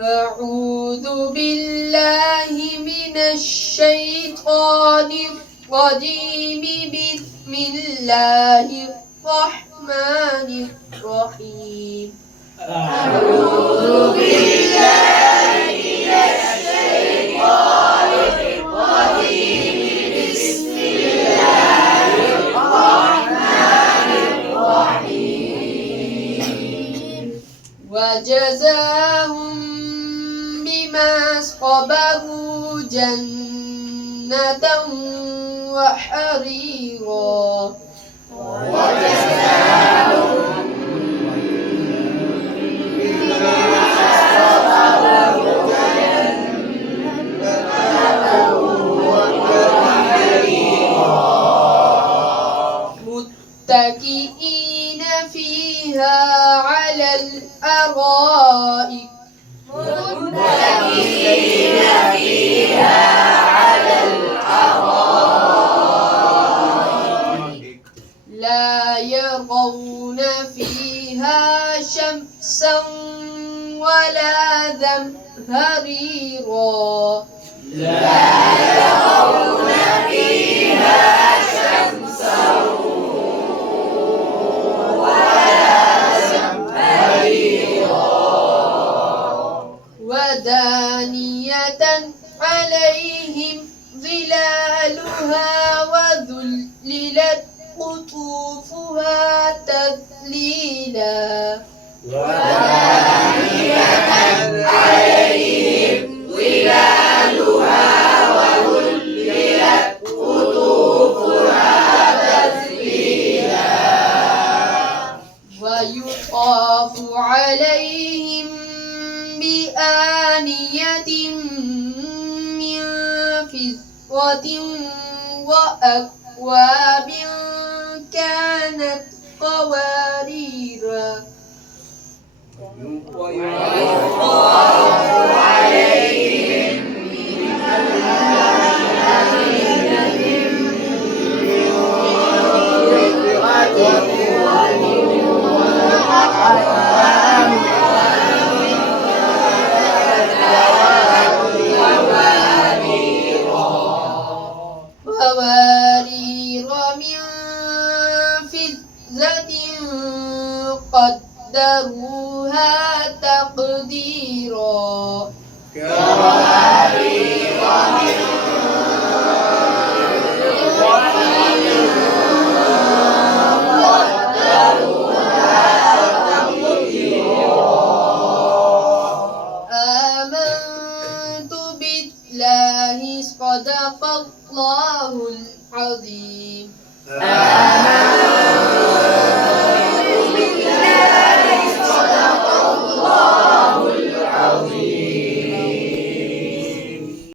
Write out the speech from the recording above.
أعوذ بالله من الشيطان الرجيم. بسم الله الرحمن الرحيم. أعوذ بالله من الشيطان الرجيم. بسم الله الرحمن الرحيم. وجزاهم بما صبروا جنة وحريرا. وجزاهم بما صبروا جنة وحريرا. متكئين فيها على الأرائك. متكئين فيها على الأرائك. لا يرون فيها شمسا ولا زمهريرا. لا يرون فيها شمسا ودانية عليهم ظلالها وذللت قطوفها تذليلا. ودانية عليهم ظلالها وذللت قطوفها تذليلا. ويطاف عليهم بآنية من فضة وأكواب كانت قواريرا. ويطاف عليهم قوارير من فضة قدروها تقديرا. قوارير من آمنت بالله صدق الله العظيم.